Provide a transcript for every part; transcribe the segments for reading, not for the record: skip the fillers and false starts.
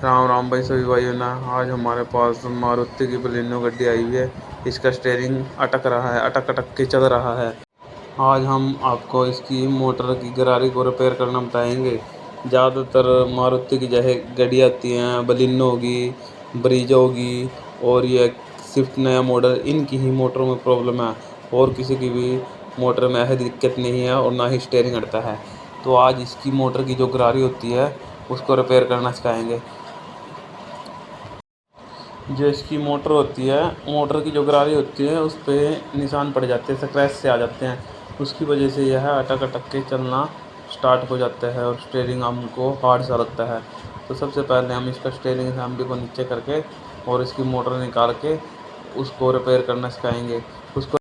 राम राम भाई, सभी भाइयों ना। आज हमारे पास मारुति की बलिनो गाड़ी आई हुई है। इसका स्टेयरिंग अटक रहा है, अटक अटक के चल रहा है। आज हम आपको इसकी मोटर की गरारी को रिपेयर करना बताएंगे। ज़्यादातर मारुति की जैसे गाड़ी आती हैं, बलिनो होगी, ब्रीजो होगी और ये स्विफ्ट नया मॉडल, इनकी ही मोटरों में प्रॉब्लम है। और किसी की भी मोटर में ऐसी दिक्कत नहीं है और ना ही स्टेयरिंग अटता है। तो आज इसकी मोटर की जो गरारी होती है उसको रिपेयर करना सिखाएंगे। जो इसकी मोटर होती है, मोटर की जो गरारी होती है उस पे निशान पड़ जाते हैं, स्क्रैच से आ जाते हैं। उसकी वजह से यह अटक अटक के चलना स्टार्ट हो जाता है और स्टीयरिंग हमको हार्ड सा लगता है। तो सबसे पहले हम इसका स्टीयरिंग असेंबली को नीचे करके और इसकी मोटर निकाल के उसको रिपेयर करना सिखाएंगे। उसको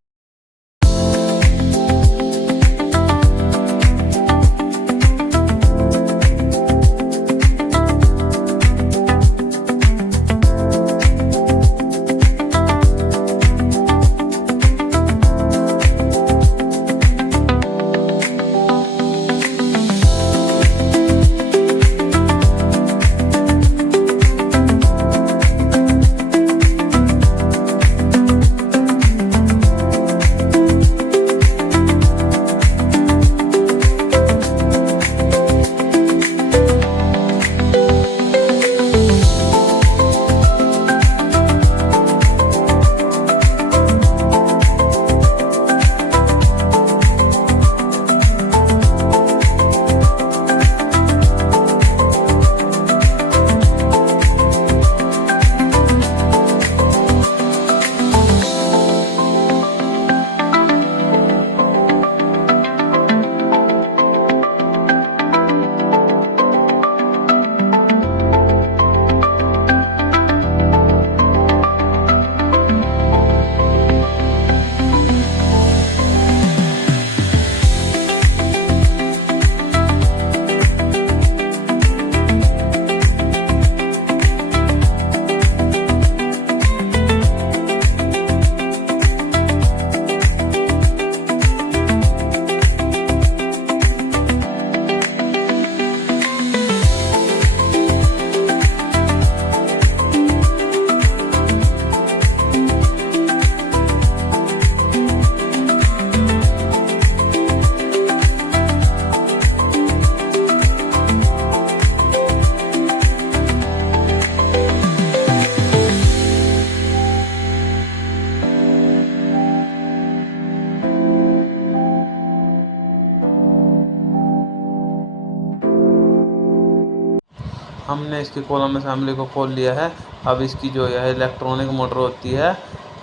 हमने इसकी कॉलम असेंबली को खोल लिया है। अब इसकी जो यह इलेक्ट्रॉनिक मोटर होती है,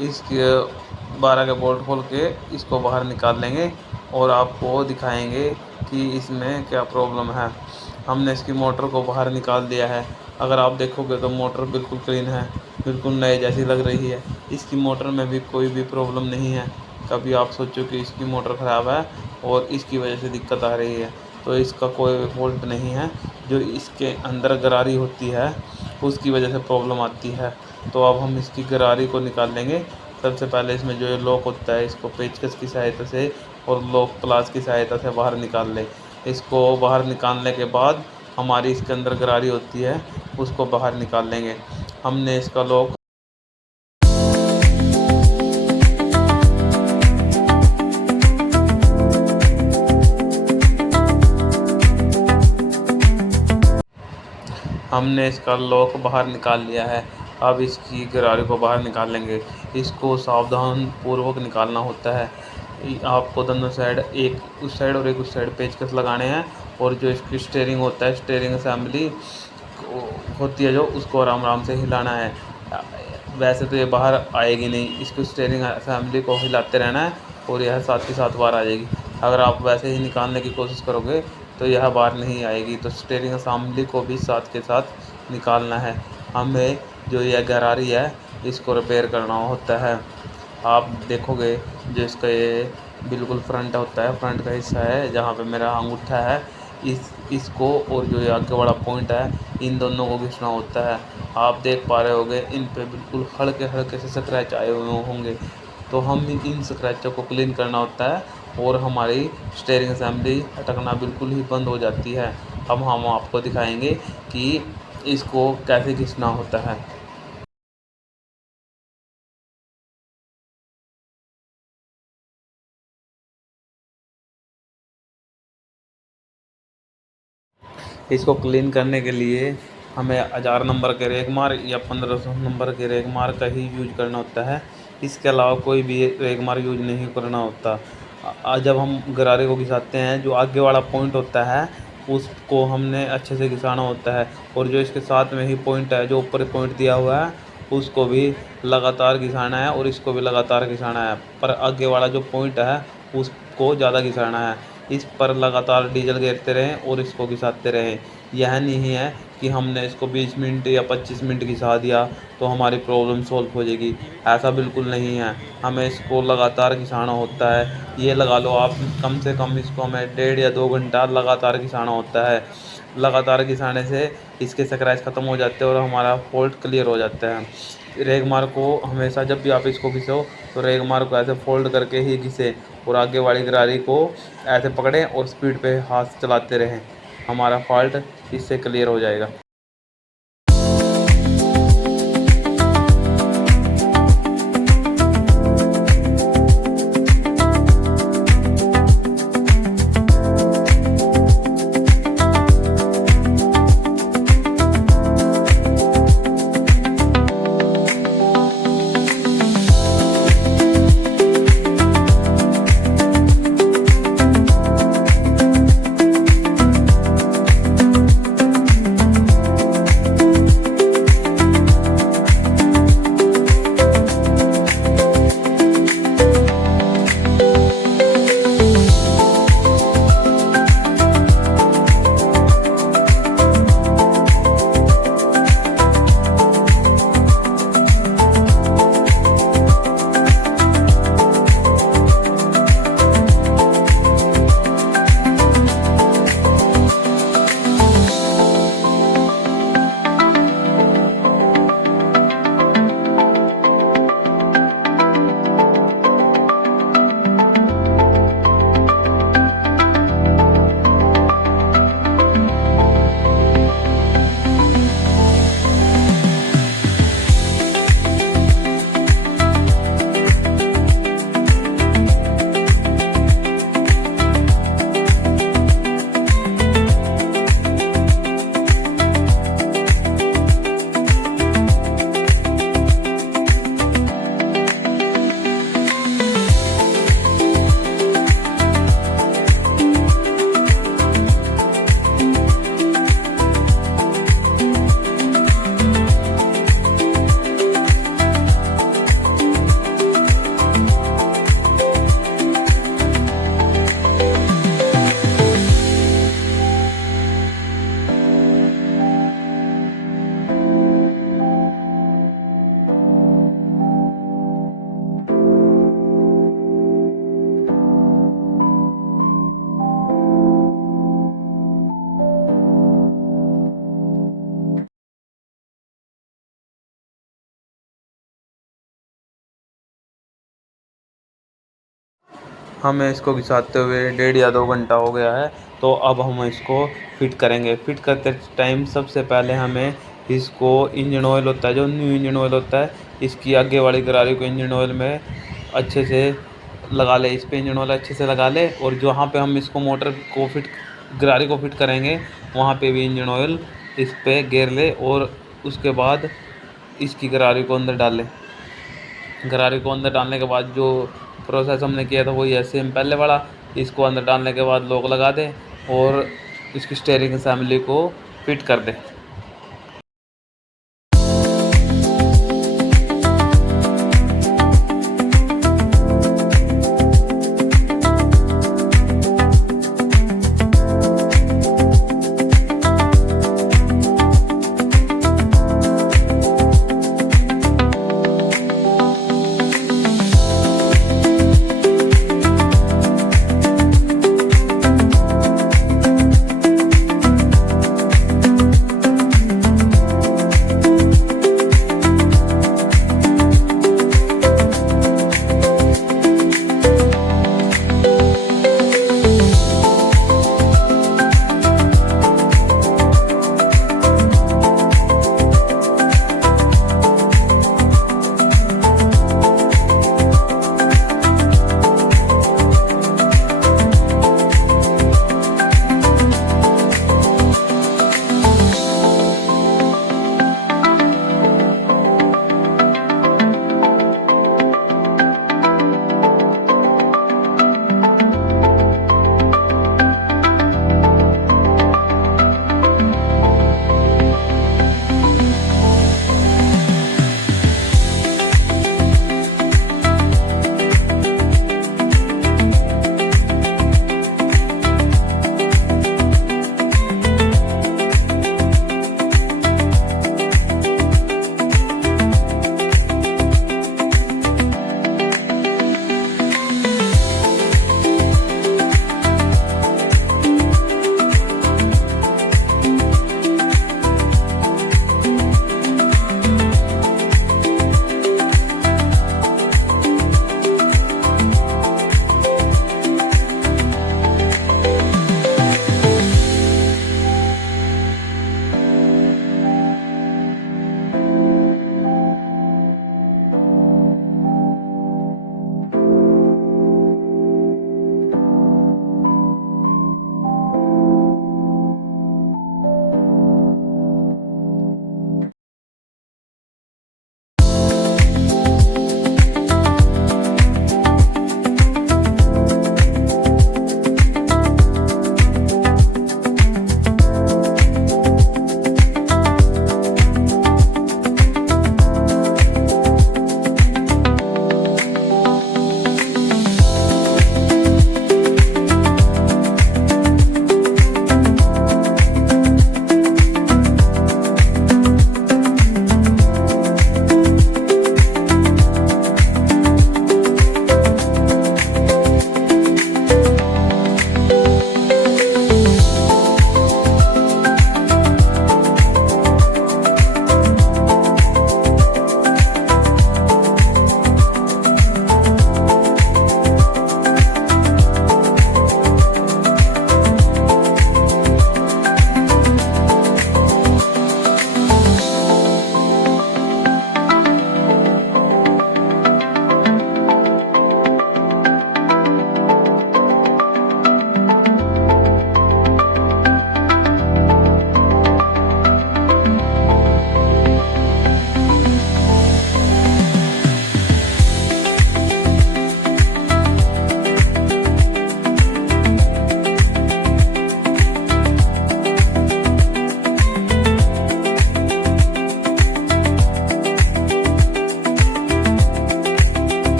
इसके 12 के बोल्ट खोल के इसको बाहर निकाल लेंगे और आपको दिखाएंगे कि इसमें क्या प्रॉब्लम है। हमने इसकी मोटर को बाहर निकाल दिया है। अगर आप देखोगे तो मोटर बिल्कुल क्लीन है, बिल्कुल नए जैसी लग रही है। इसकी मोटर में भी कोई भी प्रॉब्लम नहीं है। कभी आप सोचो कि इसकी मोटर ख़राब है और इसकी वजह से दिक्कत आ रही है, तो इसका कोई फॉल्ट नहीं है। जो इसके अंदर गरारी होती है उसकी वजह से प्रॉब्लम आती है। तो अब हम इसकी गरारी को निकाल लेंगे। सबसे पहले इसमें जो ये लॉक होता है, इसको पेचकस की सहायता से और लॉक प्लास की सहायता से बाहर निकाल लें। इसको बाहर निकालने के बाद हमारी इसके अंदर गरारी होती है उसको बाहर निकाल लेंगे। हमने इसका लॉक हमने इसका लॉक बाहर निकाल लिया है। अब इसकी गरारी को बाहर निकाल लेंगे। इसको सावधान पूर्वक निकालना होता है। आपको दोनों साइड, एक उस साइड और एक उस साइड पेचकस लगाने हैं। और जो इसकी स्टीयरिंग होता है, स्टीयरिंग असेंबली होती है जो, उसको आराम आराम से हिलाना है। वैसे तो ये बाहर आएगी नहीं, इसको स्टीयरिंग असेंबली को हिलाते रहना है और यह साथ के साथ बाहर आ जाएगी। अगर आप वैसे ही निकालने की कोशिश करोगे तो यह बाहर नहीं आएगी। तो स्टीयरिंग असेंबली को भी साथ के साथ निकालना है। हमें जो यह गरारी है इसको रिपेयर करना होता है। आप देखोगे जो इसका ये बिल्कुल फ्रंट होता है, फ्रंट का हिस्सा है जहाँ पे मेरा अंगूठा है, इसको और जो ये आगे वाला पॉइंट है, इन दोनों को घिसना होता है। आप देख पा रहे होंगे इन पे बिल्कुल हल्के हल्के से स्क्रैच आए हुए होंगे। तो हम इन स्क्रैचों को क्लीन करना होता है और हमारी स्टीयरिंग असेंबली अटकना बिल्कुल ही बंद हो जाती है। अब हम आपको दिखाएंगे कि इसको कैसे घिसना होता है। इसको क्लीन करने के लिए हमें 1000 नंबर के रेगमार या 1500 नंबर के रेगमार का ही यूज करना होता है। इसके अलावा कोई भी रेगमार यूज नहीं करना होता। जब हम गरारे को घिसाते हैं, जो आगे वाला पॉइंट होता है उसको हमने अच्छे से घिसाना होता है, और जो इसके साथ में ही पॉइंट है, जो ऊपर पॉइंट दिया हुआ है, उसको भी लगातार घिसाना है और इसको भी लगातार घिसाना है। पर आगे वाला जो पॉइंट है उसको ज़्यादा घिसाना है। इस पर लगातार डीजल गेरते रहें और इसको घिसाते रहें। यह नहीं है कि हमने इसको 20 मिनट या 25 मिनट घिसा दिया तो हमारी प्रॉब्लम सॉल्व हो जाएगी, ऐसा बिल्कुल नहीं है। हमें इसको लगातार घिसाना होता है। ये लगा लो आप, कम से कम इसको हमें 1.5 या 2 घंटा लगातार घिसाना होता है। लगातार घिसाने से इसके स्क्रैच ख़त्म हो जाते हैं और हमारा फॉल्ट क्लियर हो जाता है। रेगमार को हमेशा जब भी आप इसको घिसो तो रेगमार को ऐसे फोल्ड करके ही घिसे और आगे वाली गरारी को ऐसे पकड़ें और स्पीड पे हाथ चलाते रहें। हमारा फॉल्ट इससे क्लियर हो जाएगा। हमें इसको घिसाते हुए 1.5 या 2 घंटा हो गया है। तो अब हम इसको फिट करेंगे। फिट करते टाइम सबसे पहले हमें इसको इंजन ऑयल होता है, जो न्यू इंजन ऑयल होता है, इसकी आगे वाली गरारी को इंजन ऑयल में अच्छे से लगा ले। इस पे इंजन ऑयल अच्छे से लगा ले, और जहाँ पे हम इसको मोटर को फिट गरारी को फिट करेंगे वहाँ पे भी इंजन ऑयल इस पे गेर ले, और उसके बाद इसकी गरारी को अंदर डाल ले। गरारे को अंदर डालने के बाद जो प्रोसेस हमने किया था वही है सेम पहले वाला। इसको अंदर डालने के बाद लॉक लगा दें और इसकी स्टीयरिंग असेंबली को फिट कर दें।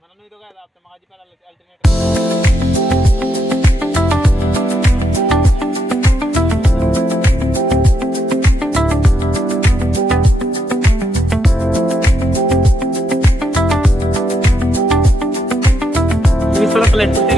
म्हणून मी तो काय आपल्या मागाची पहिला अल्टरनेट मी थोडा प्लेट होती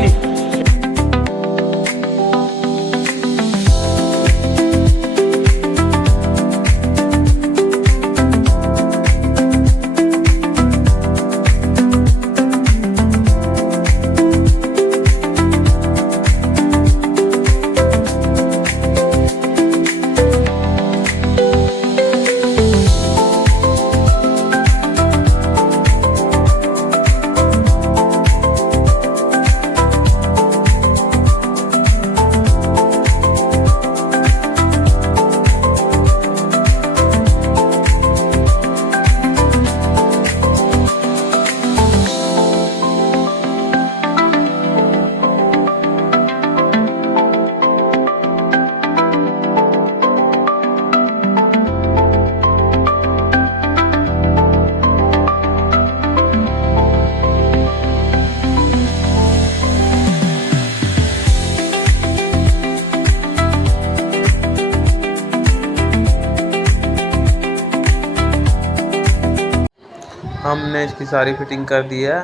हमने इसकी सारी फिटिंग कर दी है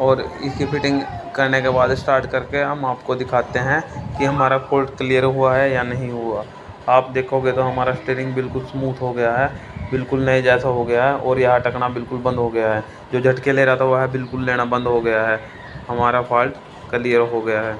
और इसकी फिटिंग करने के बाद स्टार्ट करके हम आपको दिखाते हैं कि हमारा फॉल्ट क्लियर हुआ है या नहीं हुआ। आप देखोगे तो हमारा स्टीयरिंग बिल्कुल स्मूथ हो गया है, बिल्कुल नए जैसा हो गया है और यह अटकना बिल्कुल बंद हो गया है। जो झटके ले रहा था वह बिल्कुल लेना बंद हो गया है। हमारा फॉल्ट क्लियर हो गया है।